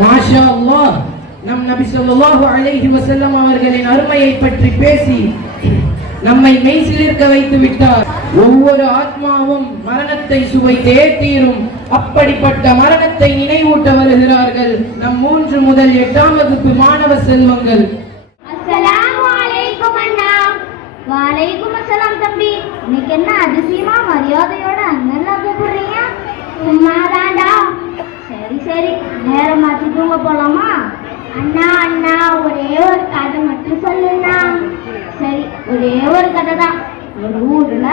மாஷா அல்லாஹ், நம் நபி ஸல்லல்லாஹு அலைஹி வஸல்லம் அவர்களின் அருமையை பற்றி பேசி நம்மை மெய்சிலிர்க்க வைத்து விட்டார். ஒவ்வொரு ஆத்மாவும் மரணத்தை சுவைத்தே தீரும். அப்படிப்பட்ட மரணத்தை நினைவூட்ட வருகிறார்கள் நம் 3 முதல் 8ஆம் வகுப்பு மாணவ செல்வங்கள். அஸ்ஸலாமு அலைக்கும் அண்ணா. வலைக்கும் அஸ்ஸலாம் தம்பி. இன்னைக்கு என்ன அதிசயமா மரியாதையோட அண்ணன் கூப்பிடுறீங்க? சும்மாதான்டா. சரி சரி, நேரம் மாத்தி தூங்க போலாமா? அண்ணா அண்ணா, ஒரே ஒரு கதை மட்டும் சொல்லுண்ணா. சரி, ஒரே ஒரு கதை தான். ஒரு ஊர்ல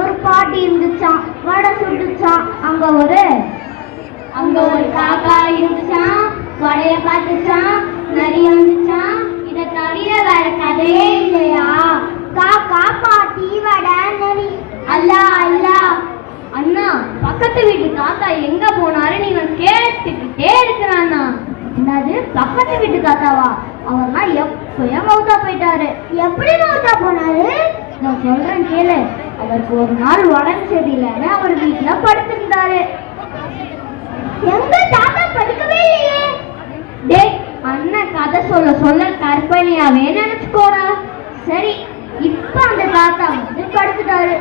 ஒரு பாட்டி இருந்துச்சான், வடை சுட்டுச்சான். அங்க ஒரு காக்கா இருந்துச்சான், வடைய பார்த்துச்சான், நரி வந்துச்சான். இதை தவிர வேற கதையே இல்லையா? காக்கா, பாட்டி, வடை, நரி. அல்லா அல்லா. அண்ணா, பக்கத்து வீட்டு தாத்தா எங்க போனாரு நீங்க கேட்டுக்கிட்டே இருக்கிறான்னா? என்னது, பக்கத்து வீட்டு தாத்தாவா? அவர்னா எப்பயும் மௌத்தா போயிட்டாரு. எப்படி மௌத்தா போனாரு? நான் சொல்றேன் கேளு. அவருக்கு ஒரு நாள் உடம்பு சரியில்லைன்னு அவர் வீட்டுல படுத்திருந்தாரு. எங்க தாத்தா படுக்கவே இல்லையே. டேய் அண்ணன், கதை சொல்ல சொல்ல கற்பனையாவே நினைச்சுக்கோடா. சரி, இப்ப அந்த தாத்தா வந்து படுத்துட்டாரு.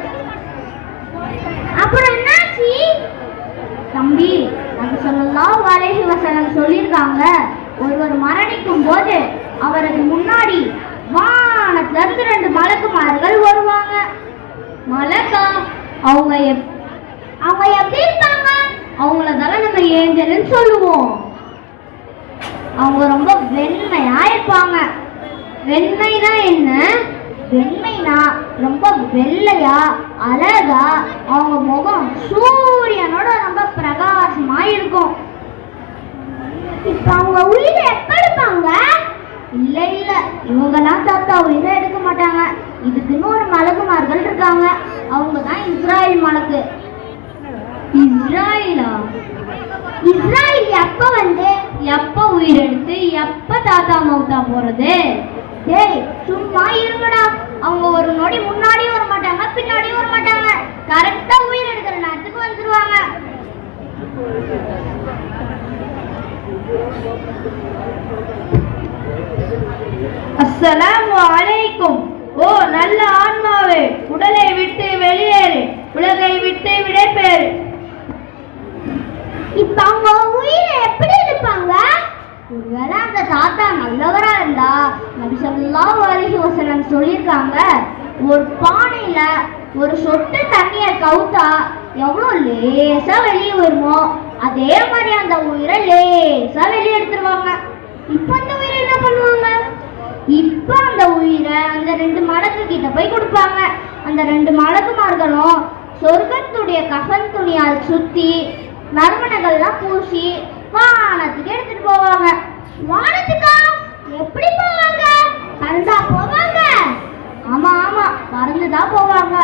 அப்புறம் என்னாச்சு தம்பி? நபி ஸல்லல்லாஹு அலைஹி வஸல்லம் சொல்லியிருக்காங்க, ஒருவர் மரணிக்கும் போது அவரது முன்னாடி வானத்துல இருந்து 2 மலக்குமார்கள் வருவாங்க. மலக்கா? அவங்க எப்படி இருப்பாங்க? அவங்களதால நம்ம ஏஞ்சல்னு சொல்லுவோம். அவங்க ரொம்ப வெண்மையா இருப்பாங்க. வெண்மைனா என்ன? வெண்மைனா ரொம்ப வெள்ளையா அழகா, அவங்க முகம் சூரியனோட ரொம்ப பிரகாசமா இருக்கும். இப்ப அவங்க உயிரை எப்ப எடுப்பாங்க? இல்ல இல்ல, இவங்கெல்லாம் தாத்தா உயிரை எடுக்க மாட்டாங்க. இதுக்குன்னு ஒரு மலக்குமார்கள் இருக்காங்க. அவங்கதான் இஸ்ராயில் மலக்கு. இஸ்ராயிலா? இஸ்ராயில் எப்ப உயிர் எடுத்து எப்ப தாத்தா மௌத்தா போறது? டேய் சும்மா இருங்கடா. அவங்க ஒரு நொடி முன்னாடியும் வர மாட்டாங்க, பின்னாடியும் வர மாட்டாங்க. கரெக்டா உயிர் எடுக்கிற நேரத்துக்கு வந்துருவாங்க. அஸ்ஸலாமு அலைக்கும். ஓ நல்ல ஆன்மாவே, உடலை விட்டு வெளியேறு, உலகை விட்டு விடைபெறு. இப்ப அவங்க உயிரை எப்படி எடுப்பாங்க? ஒருவேளை அந்த தாத்தா நல்லவரா இருந்தா நபி ஸல்லல்லாஹு அலைஹி வஸல்லம் சொல்லியிருக்காங்க, ஒரு பானையில ஒரு சொட்டு தண்ணிய கவுத்தா எவ்வளவு லேசா வெளியே வருமோ அதே மாதிரி அந்த உயிரை லேசா வெளியே எடுத்துருவாங்க. இப்ப அந்த உயிரை என்ன பண்ணுவாங்க? இப்ப அந்த உயிரை அந்த 2 மடக்கு கிட்ட போய் கொடுப்பாங்க. அந்த 2 மடக்குமார்களும் சொர்க்கத்துடைய கஃன் துணியால் சுத்தி நறுமணங்கள்லாம் பூசி வானத்துக்கு எடுத்துட்டு போவாங்க. வானத்துக்கா? எப்படி போவாங்க? பறந்தா போவாங்க? ஆமா ஆமா, பறந்துதான் போவாங்க.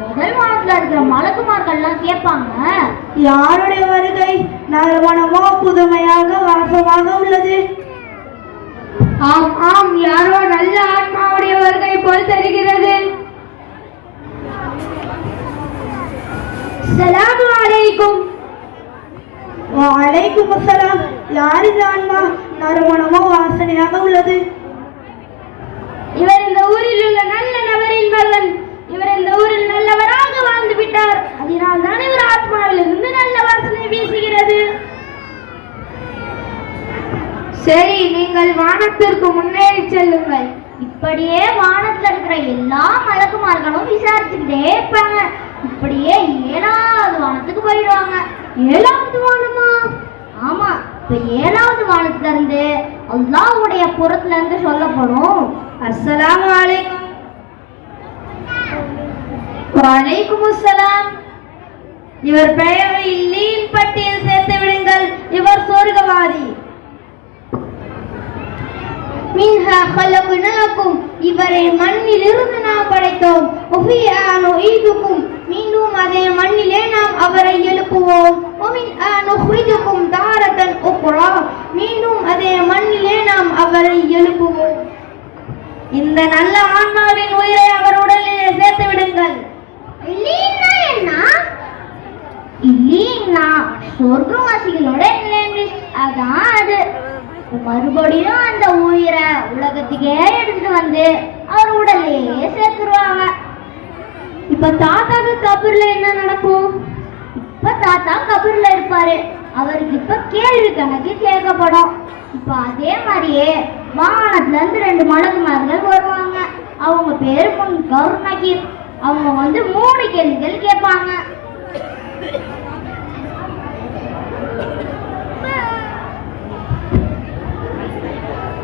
முதல் வானத்துல இருக்கிற மலக்குமார்கள்லாம் கேட்பாங்க, யாருடைய வருகை நறுமணமோ புதுமையாக வாசமாக உள்ளது? ஆம் ஆம், யாரோ நல்ல ஆத்மாவுடைய வருகை போல் தெரிகிறது. அஸ்ஸலாமு அலைக்கும். வலைக்கும் அஸ்ஸலாம். யார் இந்த ஆன்மா நறுமணமோ வாசனையாக உள்ளது? இவர் இந்த ஊரில் உள்ள நல்ல நபரின் மகன். இவர் இந்த ஊரில் நல்லவராக வாழ்ந்து விட்டார். அதனால் தான் இவர் ஆத்மாவில் இருந்து நல்ல வாசனை வீசுகிறது. சரி, நீங்கள் வானத்திற்கு முன்னேறி செல்லுங்கள். இப்படியே வானத்துல இருக்கிற எல்லா மலக்குமார்களும் விசாரிச்சுக்கிட்டே இருப்பாங்க. இப்படியே 7வது வானத்துக்கு போயிடுவாங்க. 7வது வானமா? ஆமா, இப்ப 7வது வானத்துல இருந்து அல்லாஹ்வுடைய புறத்துல இருந்து சொல்லப்படும், அஸ்ஸலாமு அலைக்கும். வலைக்கும் அஸ்ஸலாம். இவர் பெயரை லீன் பட்டியல் சேர்த்து விடுங்கள். இவர் சொர்க்கவாதி. மின்ஹா கலக்னாக்கும். இவரை மண்ணில் இருந்து நாம் படைத்தோம். வஃபியா நுஈதுக்கும். மீண்டும் அதே மண்ணிலே நாம் அவரை எழுப்புவோம். வமின்ஹா நுக்ரிஜுக்கும் தாரத்தன் உக்ரா. மீண்டும் அதே மண்ணிலே நாம் அவரை எழுப்புவோம். இந்த நல்ல ஆன்மாவின் உயிரை அவர் உடலிலே சேர்த்து விடுங்கள். சொர்க்கவாசிகளோட இங்கிலீஷ் அதான் அது. மறுபடியும் அந்த உயிரை உலகத்துக்கே எடுத்துட்டு வந்து அவர் உடலையே சேர்த்துருவாங்க. இப்ப தாத்தாக்கு கபூர்ல என்ன நடக்கும்? இப்ப தாத்தா கபூர்ல இருப்பாரு. அவருக்கு இப்ப கேள்வி கணக்கு கேட்கப்படும். இப்ப அதே மாதிரியே வானத்துல இருந்து 2 மலக்குமார்கள் வருவாங்க. அவங்க பேரு முன்கர் நகீர். அவங்க வந்து 3 கேள்விகள் கேட்பாங்க.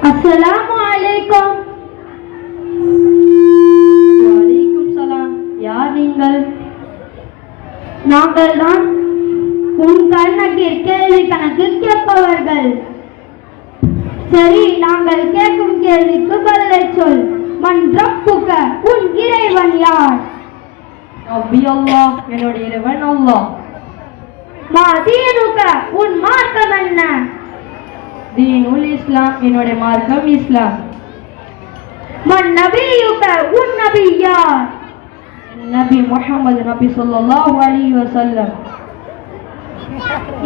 அஸ்ஸலாமு அலைக்கும். வலைக்கும் சலாம். யார் நீங்கள்? நாங்கள் தான் முன்கர் நகீர் கேள்வி கணக்கு கேட்பவர்கள். சரி, நாங்கள் கேட்கும் கேள்விக்கு பதிலை சொல். மன் ரப்புக, உன் இறைவன் யார்? ரப்பி அல்லாஹ், என்னுடைய இறைவன் அல்லாஹ். மா தீனுக, உன் மார்க்கம் என்ன? தீனுல் இஸ்லாம், என்னுடைய மார்க்கம் இஸ்லாம். மன் நபியுக, உன் நபி யார்? நபி முஹம்மது நபி ஸல்லல்லாஹு அலைஹி வஸல்லம்.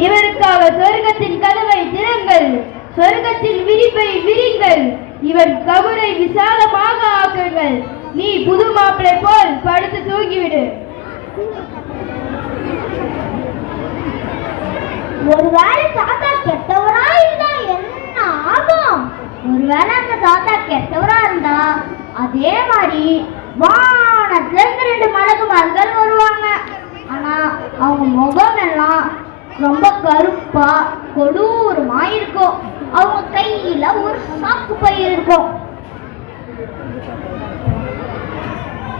இவருக்காக சொர்க்கத்தின் கதவை திறங்கள், சொர்க்கத்தின் விரிப்பை விரிங்கள், இவன் கபரை விசாலமாக ஆக்குங்கள். நீ புது மாப்பிளை போல் படுத்து தூங்கிவிடு. ஒருவேளை தாத்தா கெட்டவரா இருந்தா என்ன ஆகும்? ஒருவேளை அந்த தாத்தா கெட்டவரா இருந்தா அதே மாதிரி வானத்துல இருந்து 2 மலக்குமார்கள் வருவாங்க. ஆனா அவங்க முகம் எல்லாம் ரொம்ப கருப்பா கொடூரமா இருக்கும். அவங்க கையில ஒரு சாக்கு பை இருக்கும்.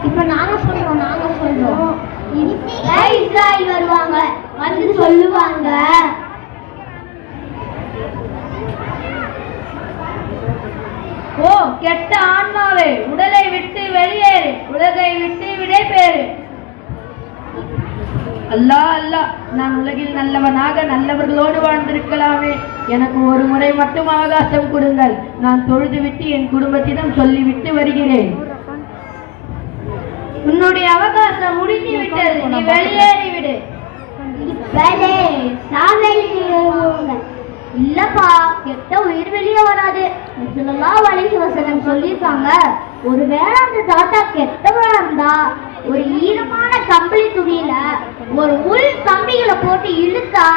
இப்ப நாங்க சொல்றோம் இஸ்ராயல் வருவாங்க, வந்து சொல்லுவாங்க, ஓ கெட்ட ஆன்மாவே, உடலை விட்டு வெளியேறு, உலகை விட்டு விடைபெறு. அல்லாஹ் அல்லாஹ், நான் உலகில் நல்லவனாக நல்லவர்களோடு வாழ்ந்திருக்கலாமே. எனக்கு ஒரு முறை மட்டும் அவகாசம் கொடுங்கள். நான் தொழுதுவிட்டு என் குடும்பத்திடம் சொல்லிவிட்டு வருகிறேன். உன்னுடைய அவகாசம் முடிந்து விட்டது, நீ வெளியேறிவிடு. இல்லப்பா, கெட்ட உயிர் வெளியே வராது. ஸல்லல்லாஹு அலைஹி வஸல்லம் சொல்லியிருக்காங்க, ஒருவேளை அந்த தாத்தா கெட்டவரா இருந்தா ஒரு ஈரமான கம்பளி துணியில ஒரு உள் கம்பிகளை போட்டு இழுத்தா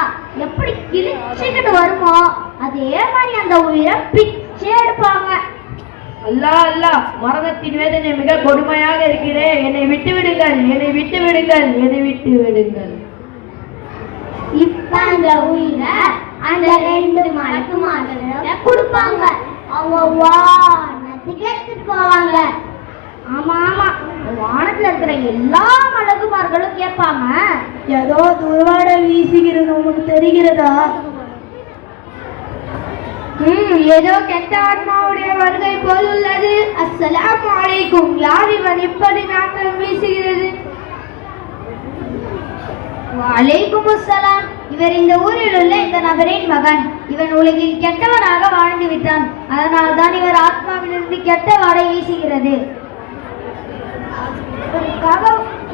எப்படி கிழிச்சுக்கிட்டு வருமோ அதே மாதிரி அந்த உயிரை பிச்சை எடுப்பாங்க. அல்லாஹ் அல்லாஹ், மரணத்தின் வேதனை மிக கொடுமையாக இருக்கிறேன். என்னை விட்டு விடுங்கள், என்னை விட்டு விடுங்கள், என்னை விட்டு விடுங்கள். இப்ப அந்த உயிரை அந்த 2 மலக்குமார்கள கொடுப்பாங்க. அவங்க வானத்துக்கு எடுத்துட்டு போவாங்க. ஆமா ஆமா, வானத்துல இருக்கிற எல்லா மலக்குமார்களும் கேட்பாங்க, ஏதோ துர்வாடை வீசுகிறது, உங்களுக்கு தெரிகிறதா? ஏதோ கெட்ட ஆத்மாவுடைய வருகை போல் உள்ளது. அஸ்ஸலாமு அலைக்கும். யார் இவன் இப்படி நாட்டம் வீசுகிறது? வலைக்கும் அஸ்ஸலாம். இவர் இந்த ஊரில் உள்ள இந்த நபரின் மகன். இவன் உலகில் கெட்டவனாக வாழ்ந்து விட்டான். அதனால் தான் இவர் ஆத்மாவிலிருந்து கெட்ட வாடை வீசுகிறது.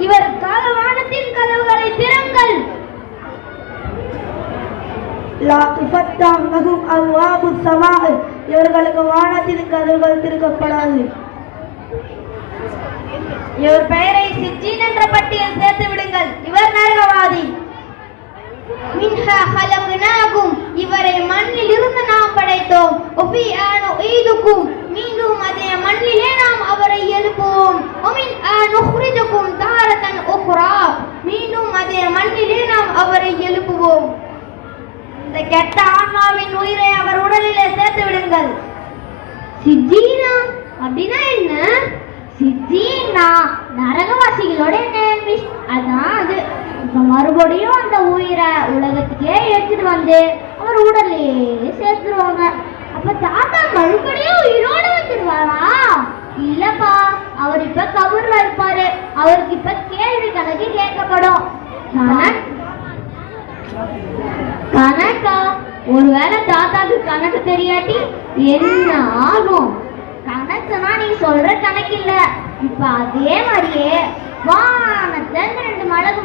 இவருக்காக வானத்தின் கதவுகளை திறங்கள். இவர்களுக்கு வானத்தின் கதவுகள் திறக்கப்படாது. இவர் பெயரை சிஜ்ஜீன் என்ற பட்டியல் சேர்த்து விடுங்கள். இவர் நரகவாதி. மின்ஹா ஹலக்னாகும். இவரை மண்ணில் இருந்து நாம் படைத்தோம். ஒஃபிஆ நுஈதுகும். மீண்டும் அதே மண்ணிலே நாம் அவரை எழுப்புவோம். ஒமின்ஆ நுஹ்ரிஜுகும் தாரத்தன் உக்ரா. மீண்டும் அதே மண்ணிலே நாம் அவரை எழுப்புவோம். இந்த கெட்ட ஆன்மாவின் உயிரை அவர் உடலிலே சேர்த்து விடுங்கள். சிஜ்ஜீனா அப்படின்னா என்ன? சிஜ்ஜீனா நரகவாசிகளோட நேமிஸ். அதான் அது. இப்ப மறுபடியும் அந்த உயிரை உலகத்துக்கே எடுத்துட்டு வந்து அவர் உடலையே சேர்த்துருவாங்க. அப்ப தாத்தா மறுபடியும் உயிரோட வந்துடுவாரா? இல்லப்பா, அவர் இப்ப கபூர்ல இருப்பாரு. அவருக்கு இப்ப கேள்வி கணக்கு கேட்கப்படும். கணக்கா? ஒருவேளை தாத்தாக்கு கணக்கு தெரியாட்டி என்ன ஆகும்? கணக்குனா நீ சொல்ற கணக்கு இல்ல. இப்ப அதே மாதிரியே வானத்துல 2 மலக்கு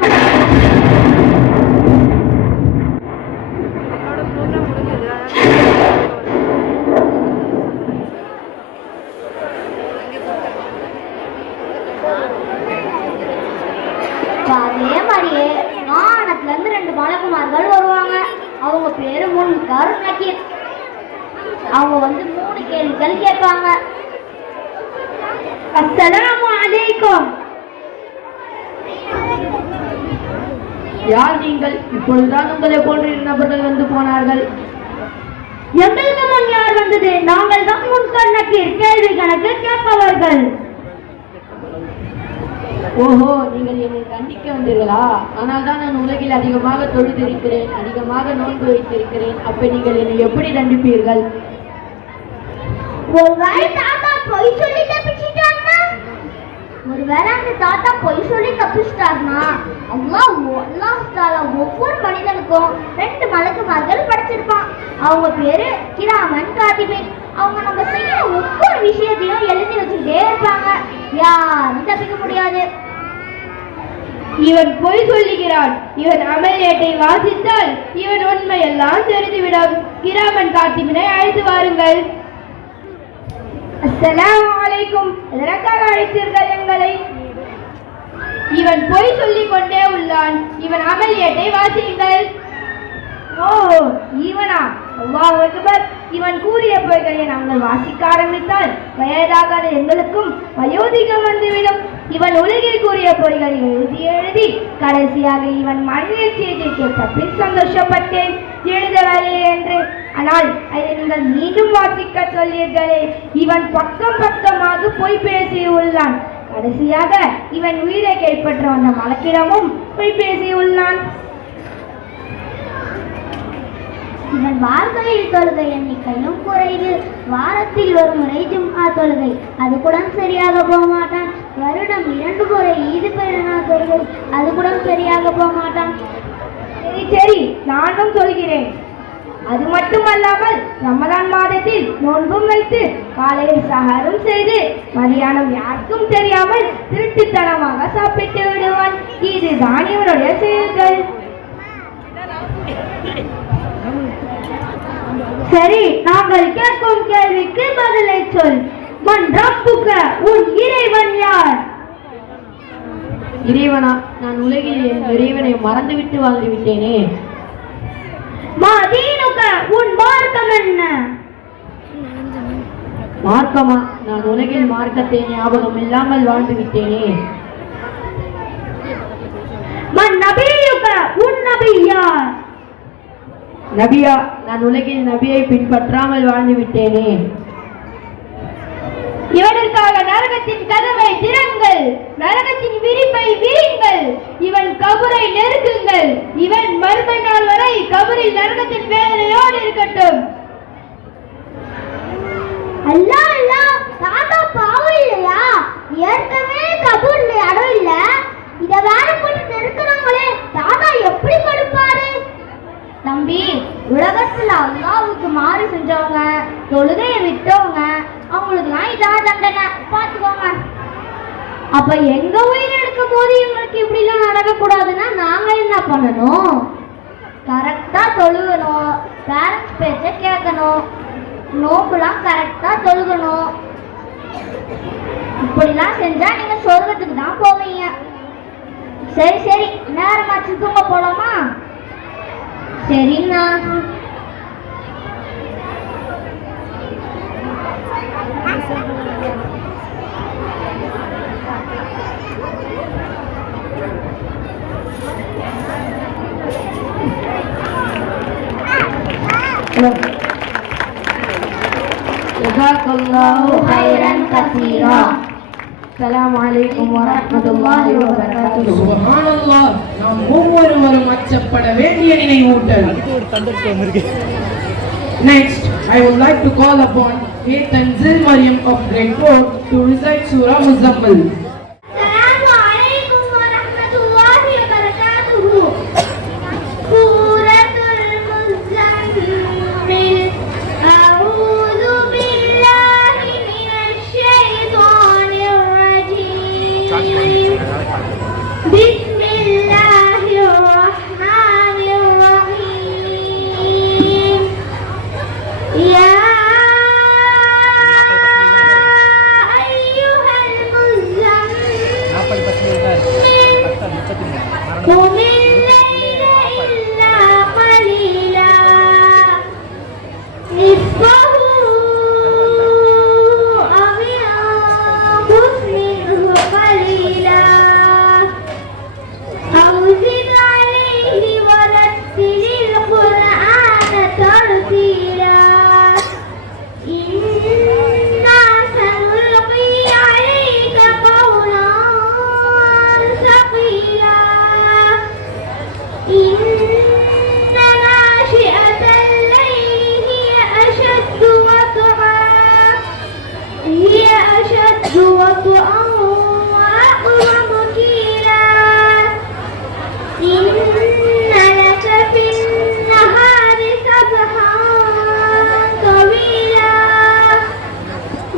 அதே மாதிரியே வானத்துல இருந்து 2 மலக்குமார்கள் வருவாங்க. அவங்க பேரு முன்கர் நக்கீர். அவங்க வந்து 3 கேள்விகள் கேட்பாங்க. அஸ்ஸலாமு அலைக்கும். யார் நீங்கள்? இப்பொழுதுதான் உங்களை போன்ற நபர்கள் வந்து போனார்கள். எங்களுக்கு முன் யார் வந்தது? நாங்கள் தான் முன்கர் நக்கீர், கேள்வி கணக்கு கேட்பவர்கள். ஓஹோ, நீங்கள் என்னை தண்டிக்க வந்தீர்களா? ஆனால் தான் நான் உலகில் அதிகமாக தொழுதிருக்கிறேன், அதிகமாக நோன்பு வைத்திருக்கிறேன். அப்ப நீங்கள் என்னை எப்படி தண்டிப்பீர்கள்? ஒருவேளை தாத்தா பொய் சொல்லி தப்பிச்சிட்டாருன்னா? ஒருவேளை அந்த தாத்தா பொய் சொல்லி தப்பிச்சிட்டாருன்னா அல்லாஹ் தஆலா ஒவ்வொரு மனிதனுக்கும் 2 மலக்குமார்கள் படைச்சிருப்பான். அவங்க பேரு கிராமன் காத்திபின். அவங்க நம்ம செய்யற ஒவ்வொரு விஷயத்தையும் எழுதி வச்சுட்டே இருப்பாங்க. யாரும் தப்பிக்க முடியாது. இவன் பொய் சொல்லுகிறான். இவன் அமலேட்டை வாசித்தால் இவன் உண்மையெல்லாம் தெரிந்துவிடும். கிராமன் காத்திபினை அழைத்து வாருங்கள். அஸ்ஸலாமு அலைக்கும். எதற்காக அழைத்தீர்கள் எங்களை? இவன் பொய் சொல்லிக் கொண்டே உள்ளான். இவன் அமலேட்டை வாசியுங்கள். ஓ, இவனா? அல்லாஹ் அக்பர். இவன் கூறிய பொய்களை நாங்கள் வாசிக்க ஆரம்பித்தால் வயதாகாத எங்களுக்கும் வயோதிகம் வந்துவிடும். இவன் உலகில் கூறிய பொய்களை எழுதி எழுதி கடைசியாக இவன் மனித செய்திக்கு தப்பி சந்தோஷப்பட்டேன், எழுதவில்லை என்று. ஆனால் அதை நீங்கள் மீண்டும் வாசிக்க சொல்லீர்களே. இவன் பக்கம் பக்கமாக பொய் பேசி உள்ளான். கடைசியாக இவன் உயிரை கைப்பற்ற வந்த மலக்கிடமும் பொய் பேசி உள்ளான். இவன் வாரங்களில் தொழுகை எண்ணிக்கையும் குறைவு. வாரத்தில் ஒரு முறை ஜும்ஆ தொழுகை, அது கூட சரியாக போக மாட்டான். வருடம் 2 முறை ஈது பெருநாள் தொழுகை, அது கூட சரியாக போக மாட்டான். சரி சரி, நானும் சொல்கிறேன். அது மட்டுமல்லாமல் ரமதான் மாதத்தில் நோன்பும் வைத்து காலையில் சஹரும் செய்து மதியானம் யாருக்கும் தெரியாமல் திருட்டுத்தனமாக சாப்பிட்டு விடுவான். இதுதான் இவனுடைய செயல்கள். சரி, நாங்கள் கேட்கும் கேள்விக்கு பதிலை சொல். மன் ரப்புக, உன் இறைவன் யார்? இறைவனா? நான் உலகில் என் இறைவனை மறந்துவிட்டு வாழ்ந்து விட்டேனே. மா தீனுக, உன் மார்க்கம் என்ன? மார்க்கமா? நான் உலகில் மார்க்கத்தை ஞாபகம் இல்லாமல் வாழ்ந்து விட்டேனே. மன் நபியுக, உன் நபி யார்? நபியா? நான் உலகில் நபியை பின்பற்றாமல் வாழ்ந்து விட்டேனே. இவனுக்காக நரகத்தின் கதவை திறங்கள், நரகத்தின் விரிப்பை விரிங்கள், இவன் கபரை நெருக்குங்கள். இவன் மறுமை நாள் வரை கபரில் நரகத்தின் வேதனையோடு இருக்கட்டும். அல்லாஹ் அல்லாஹ், தாத்தா பாவம் இல்லையா? ஏற்கனவே கபூர்ல இடம் இல்ல, இத வேற போட்டு நெருக்குறாங்களே, தாத்தா எப்படி கொடுப்பாரு? தம்பி, உலகத்துல அல்லாஹ்வுக்கு மாறு செஞ்சவங்க, தொழுகையை விட்டவங்க, அவங்களுக்குலாம் இதான் தண்டனை, பார்த்துக்கோங்க. அப்ப எங்க உயிர் எடுக்கும் போது இவங்களுக்கு இப்படிலாம் நடக்கக்கூடாதுன்னா நாங்க என்ன பண்ணணும்? கரெக்டா தொழுகணும், பேரண்ட்ஸ் பேச்ச கேட்கணும், நோக்குலாம் கரெக்டா தொழுகணும். இப்படிலாம் செஞ்சா நீங்க சொர்க்கத்துக்கு தான் போவீங்க. சரி சரி, நேரமாச்சு, தூங்க போலாமா? சரிண்ணா. ஜஸாக்கல்லாஹு கைரன் கஸீரா. அஸ்ஸலாமு அலைக்கும் வரஹ்மத்துல்லாஹி வபரகாத்துஹு. சுப்ஹானல்லாஹ், நாம் ஒவ்வொருவரும் அச்சப்பட வேண்டிய நினைவூட்டல். Next, I would like to call upon A. Tanzil Maryam of grade 4 to recite Surah Muzammil. Assalamu alaikum wa rahmatullahi wa barakatuhu. Suratul Muzammil. A'udhu billahi minash shaitanir rajim. Bismillahirrahmanirrahim. Ya ayyuhal muzammil قم الليل إلا قليلا نصفه أو انقص منه قليلا أو زد عليه ورتل القرآن ترتيلا إنا سنلقي عليك قولا ثقيلا إن ناشئة الليل هي أشد وطئا وأقوم قيلا إن لك في النهار سبحا طويلا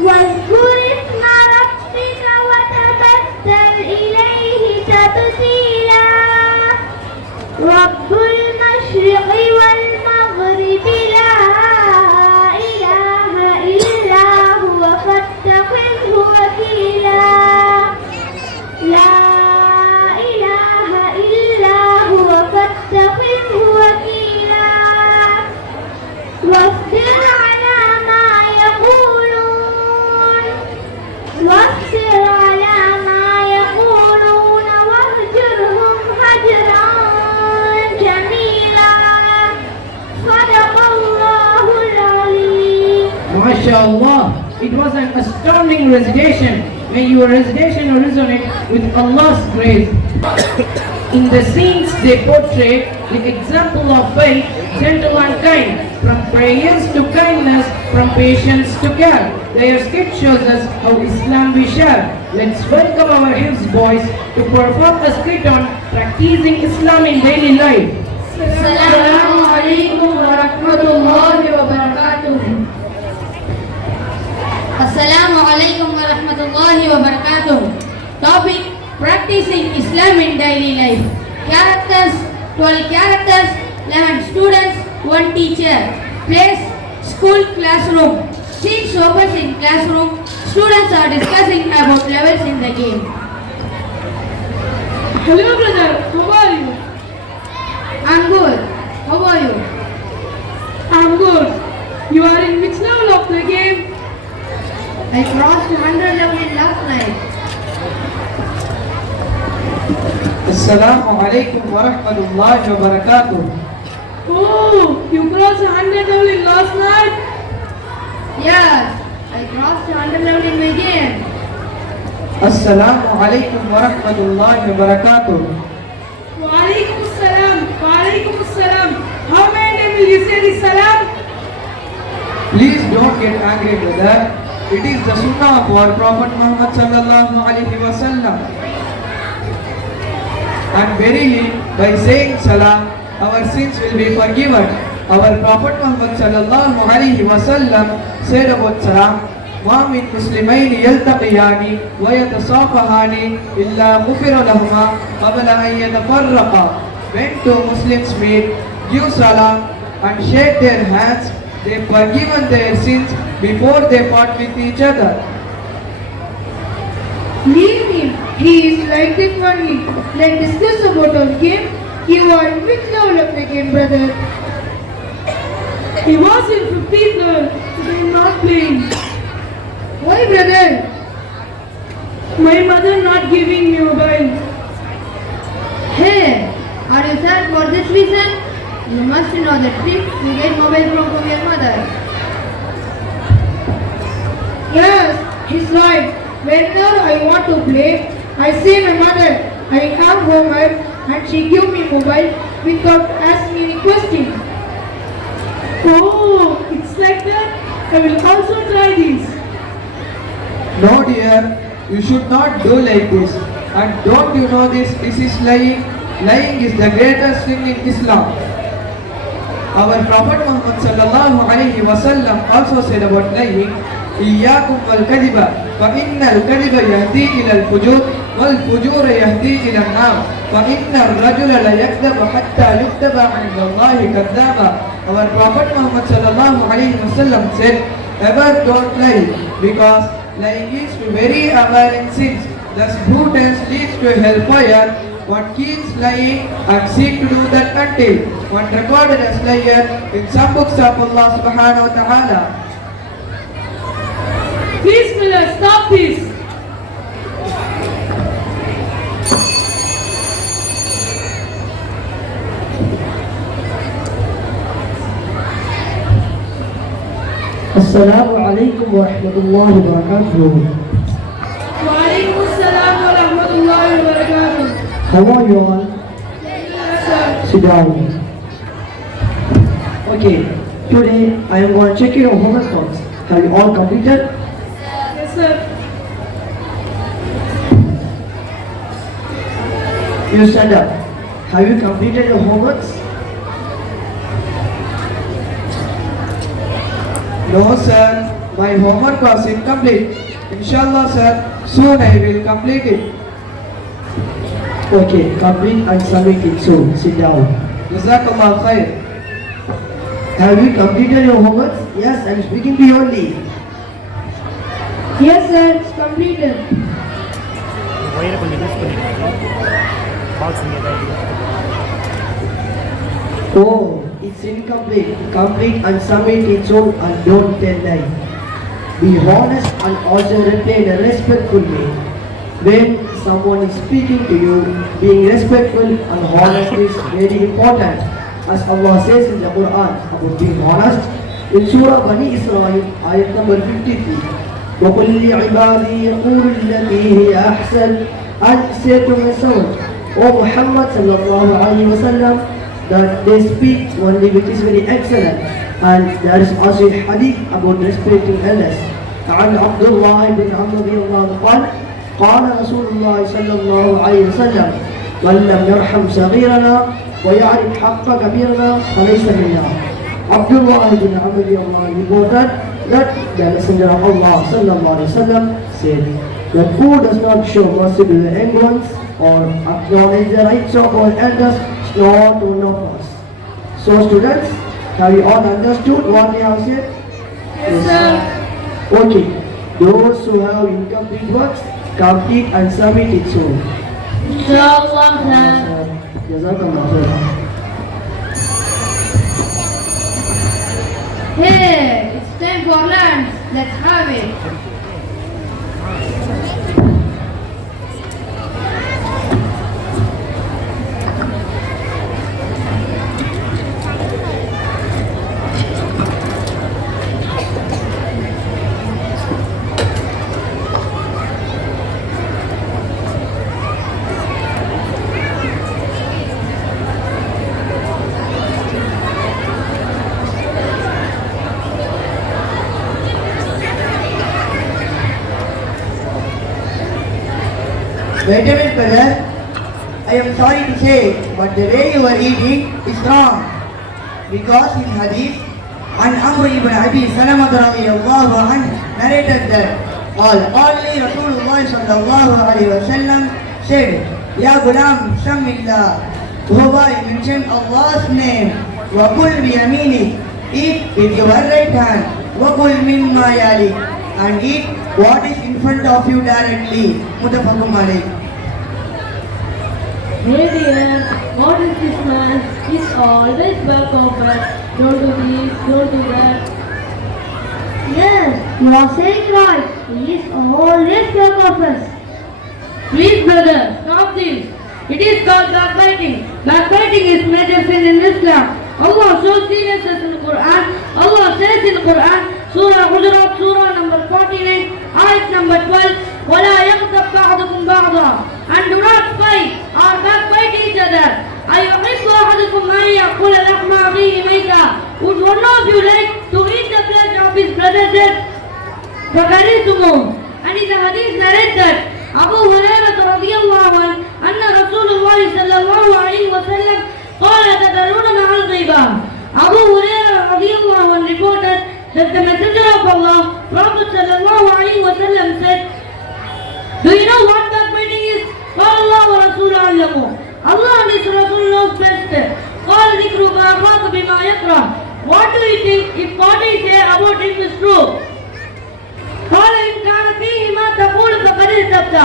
واذكر اسم ربك وتبتل إليه تبتيلا رب المشرق والمغرب لا إله إلا هو فاتخذه وكيلا لا إله إلا هو فاتخذه وكيلا واصبر على ما يقولون واهجرهم هجرا جميلا صدق الله العظيم. MashaAllah, it was an astounding recitation. May your recitation resonate with Allah's grace. In the scenes they portray the example of faith, gentle and kind, from prayers to kindness, from patience to care. Their skit shows us how Islam we share. Let's welcome our Hifz boys to perform a skit on practicing Islam in daily life. Assalamu alaikum wa rahmatullahi wa barakatuh. Assalamu alaikum wa rahmatullahi wa barakatuh. Topic: Practicing Islam in daily life. Characters: 12 characters, 11 students, 1 teacher. Place: school classroom. Scenes opens in classroom. Students are discussing about levels in the game. Hello brother, how are you? I'm good. How are you? I'm good. You are in which level of the game? I crossed 100 level last night. Assalamu alaikum wa rahmatullahi wa barakatuh. Oh, you crossed 100 level last night? Yes, I crossed 100 level in my game. Assalamu alaikum wa rahmatullahi wa barakatuh. Walaikum assalam. Walaikum assalam. How many times will you say this salam? Please don't get angry, brother. It is the sunnah of our Prophet Muhammad sallallahu alaihi wasallam. And verily, by saying salam, our sins will be forgiven. Our Prophet Muhammad sallallahu alaihi wasallam said about salam, "Ma min muslimaini yaltaqiyani wa yatasafahani illa ghufira lahuma qabla an yatafarraqa." When two Muslims meet, give salam and shake their hands, they forgiven their sins before they part with each other. Leave him. He is like that only. Let's discuss about our game. You are in which level of the game, brother? He was in 15th level. He is not playing. Why, brother? My mother not giving me mobile. Hey, are you sad for this reason? You must know the trick to get mobile from your mother. Yes, he's right. Whenever I want to play, I say my mother, I have homework, and she give me mobile without asking any question. Oh, it's like that. I will also try this. No dear, you should not do like this. And don't you know this? This is lying. Lying is the greatest sin in Islam. Our Prophet Muhammad sallallahu alaihi wasallam also said about lying, "Iyyakum wal kadhiba, fa innal kadhiba yahdi ila al fujur, wal fujur yahdi ila an-nar, fa inna ar-rajula la yakdhabu hatta yuktaba 'inda Allahi kadhaba." Our Prophet Muhammad sallallahu alaihi wasallam said, "Ever don't lie, because lying is very aberrant sins. Thus, who tells leads to hellfire, one keeps lying and seek to do that until one recorded as liar in some books of Allah subhanahu wa ta'ala. Please, Miller, stop this. Assalamu alaikum wa rahmatullahi wa barakatuh. Wa alaikum assalam wa rahmatullahi wa barakatuh. How are you all? Sit down. Okay, today I am going to check your homework notes. Have you all completed? Yes, sir. You stand up. Have you completed your homeworks? No sir, my homework was incomplete. Inshallah sir, soon I will complete it. Okay, complete and submit it soon. Sit down. Jazakallah khair. Have you completed your homeworks? Yes, I am speaking to you only. Yes, sir, it's completed. ஒயரை கொஞ்சம் use பண்ணிடுங்க box இங்கே தான் Oh, it's incomplete. Complete and submit it soon and don't tell lie. Be honest and also reply in a respectful way. When someone is speaking to you, being respectful and honest is very important. As Allah says in the Quran about being honest, in Surah Bani Israel, ayat number 53. وَقُلْ لِعِبَادِي يَقُولُوا الَّتِي هِيَ أَحْسَنُ. And say to my son, O Muhammad sallallahu alayhi wa sallam, that they speak only which is very excellent. And there is also a hadith about respecting elders. عن عبد الله بن عمرو رضي الله عنه قال قال رسول الله صلى الله عليه وسلم من لم يرحم صغيرنا ويعرف حق كبيرنا فليس منا. Abdullah ibn Amr radiallahu anhu reported that the Messenger of Allah sallallahu alaihi wasallam said that who does not show mercy to the young ones or acknowledge the rights of our elders is not one of us. So students, have you all understood what we have said? Yes, sir. Okay, those who have incomplete works, complete and submit it soon. Inshallah, sir. Jazakallah khair. Hey, it's time for lunch. Let's have it. Wait a minute, brother. I am sorry to say, but the way you are eating is wrong. Because in Hadith, an Amr ibn Abi Salamah radiyallahu anhu narrated that only Rasulullah sallallahu alayhi wa sallam said, Ya Ghulam, Samillah. Whoever mentioned Allah's name, وَقُلْ بِيَمِينِكَ, eat with your right hand, وَقُلْ مِمَّا يَلِكَ, and eat what is in front of you directly. Muttafaqun alayh. Hey dear, what is this man? He's always back over. Don't do this, don't do that. Yes, you are saying right. He is always back of us. Please brother, stop this. It is called backbiting. Backbiting is major sin in Islam. Allah shows seriousness in the Quran. Allah says in the Quran, Surah Hujurat, Surah number 49, ayat number 12, وَلَا يَغْتَبْ بَعْضُكُمْ بَعْضًا, and do not fight or backbite each other. أَيُحِبُّ أَحَدُكُمْ أَنْ يَأْكُلَ لَحْمَ أَخِيهِ مَيْتًا, would one of you like to eat the flesh of his brother dead? فَكَرِهْتُمُوهُ, and in the hadith narrated, Abu Hurairah radiyallahu anhu, anna Rasulullah sallallahu alayhi wa sallam qala tadaruna ma'al ghibah. Abu Hurairah radiyallahu anhu reported that the Messenger of Allah, Prophet sallallahu alayhi wa sallam said, do you know what backbiting is? قال الله ورسوله أعلم. Allah and His Rasul knows best. قال ذكر ما أخاك بما يكره. What do you think if what I say about him is true? قال إن كان فيه ما تقول فقد ارتبت.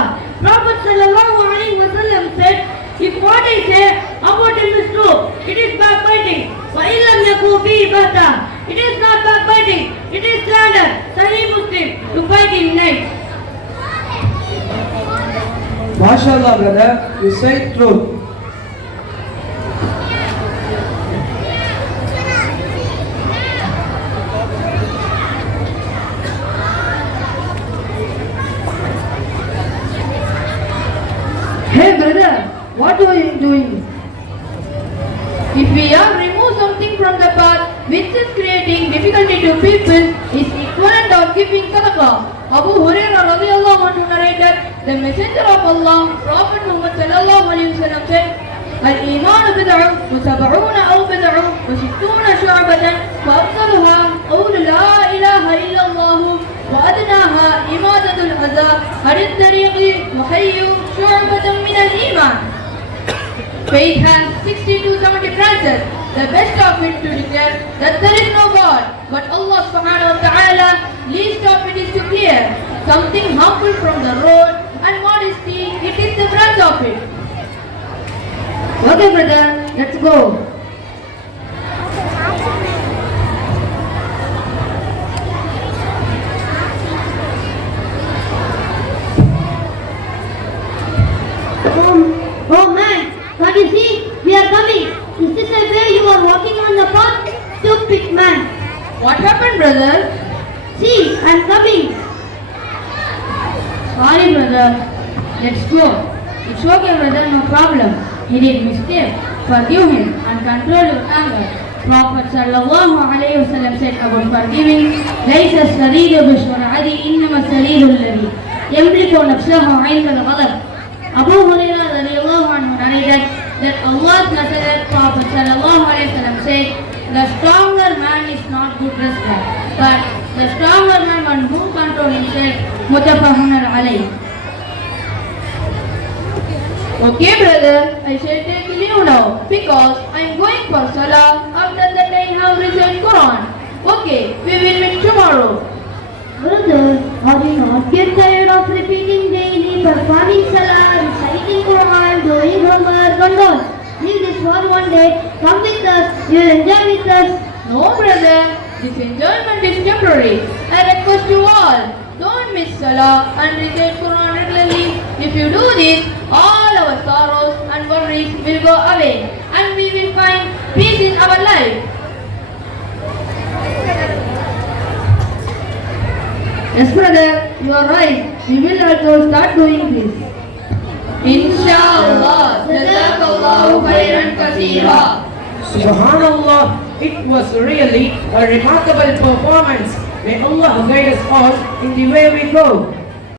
Prophet sallallahu alayhi wa sallam said, if what I say about him is true, it is backbiting. وَإِنْ لَمْ يَكُنْ فِيهِ بَهْتَةٌ. It is not backbiting, it is slander. Sahih Muslim, to fight in night. MashaAllah, brother, you say truth. Hey brother, what are you doing? If we are remove something from the path which is creating difficulty to people, is equivalent of giving sadaqah. Abu Hurairah radhiyallahu anhu narrated, the Messenger of Allah, Prophet Muhammad sallallahu alaihi wasallam said, "Al-iman bid'ah wa sab'una aw bid'ah wa sittuna shu'batan wa afdaluha qawlu la ilaha illa Allah wa adnaha imadatul adha 'an at-tariqi wa khayru shu'batan min al-iman." Faith has 60 to 70 branches. The best of it to declare that there is no God, but Allah subhanahu wa ta'ala. Least of it is to clear something harmful from the road, and modesty, it is the branch of it. Okay brother, let's go. Oh man, can't you see? We are coming. Is this the way you are walking on the path? Stupid man. What happened, brother? See, I am coming. Sorry brother, let's go. It's okay brother, no problem. He did mistake. Forgive him and control your anger. Prophet sallallahu alaihi wasallam said about forgiving, ليس السرير بالشرعة إنما السرير الذي يملك نفسه عند الغضب. Abu Hurairah radhiyallahu anhu narrated that Allah's Messenger Prophet sallallahu alaihi wasallam said, the stronger man is not good wrestler, but the stronger man one who control himself. Muttafaqun alayh. Okay, brother, I shall take leave now because I am going for Salah. After that, I have recited Quran. Okay, we will meet tomorrow. Brother, are you not get tired of repeating daily, performing salah, reciting Quran, doing homework, and all? Leave this for one day. Come with us. You will enjoy with us. No, brother, this enjoyment is temporary. I request you all, don't miss Salah and recite Quran regularly. If you do this, all our sorrows and worries will go away and we will find peace in our life. Yes brother, you are right. We will also start doing this. Inshallah, Jazakallahu khairan kaseera. Subhanallah, it was really a remarkable performance. May Allah guide us all in the way we go.